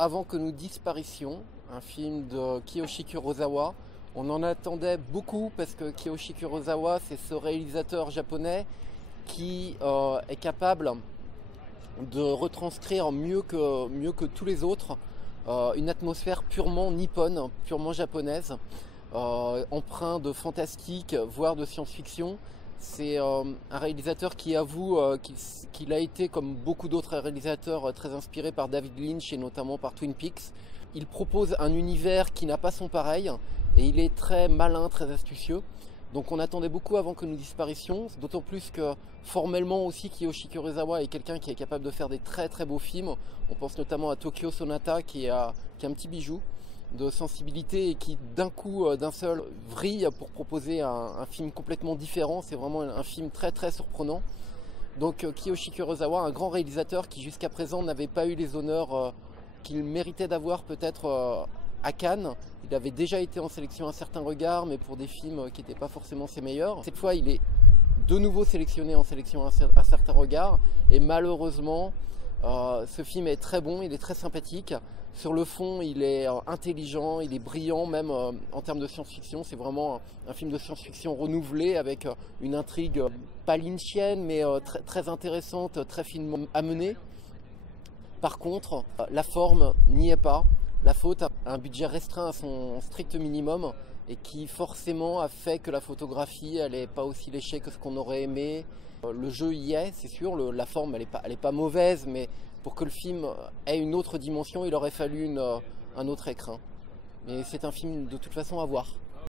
Avant que nous disparaissions, un film de Kiyoshi Kurosawa. On en attendait beaucoup parce que Kiyoshi Kurosawa, c'est ce réalisateur japonais qui est capable de retranscrire mieux que tous les autres une atmosphère purement nippone, purement japonaise, empreint de fantastique, voire de science-fiction. C'est un réalisateur qui avoue qu'il a été, comme beaucoup d'autres réalisateurs, très inspiré par David Lynch et notamment par Twin Peaks. Il propose un univers qui n'a pas son pareil et il est très malin, très astucieux. Donc on attendait beaucoup avant que nous disparaissions, d'autant plus que formellement aussi Kiyoshi Kurosawa est quelqu'un qui est capable de faire des très très beaux films. On pense notamment à Tokyo Sonata qui est un petit bijou de sensibilité et qui d'un coup, d'un seul, vrille pour proposer un film complètement différent. C'est vraiment un film très très surprenant. Donc Kiyoshi Kurosawa, un grand réalisateur qui jusqu'à présent n'avait pas eu les honneurs qu'il méritait d'avoir peut-être à Cannes. Il avait déjà été en sélection à certains regards, mais pour des films qui n'étaient pas forcément ses meilleurs. Cette fois, il est de nouveau sélectionné en sélection à certains regards, et malheureusement, ce film est très bon, il est très sympathique. Sur le fond, il est intelligent, il est brillant, même en termes de science-fiction. C'est vraiment un film de science-fiction renouvelé avec une intrigue pas lynchienne, mais très, très intéressante, très finement amenée. Par contre, la forme n'y est pas. La faute a un budget restreint à son strict minimum et qui forcément a fait que la photographie elle n'est pas aussi léchée que ce qu'on aurait aimé. Le jeu y est, c'est sûr, la forme elle est pas mauvaise, mais pour que le film ait une autre dimension, il aurait fallu un autre écrin. Mais c'est un film de toute façon à voir.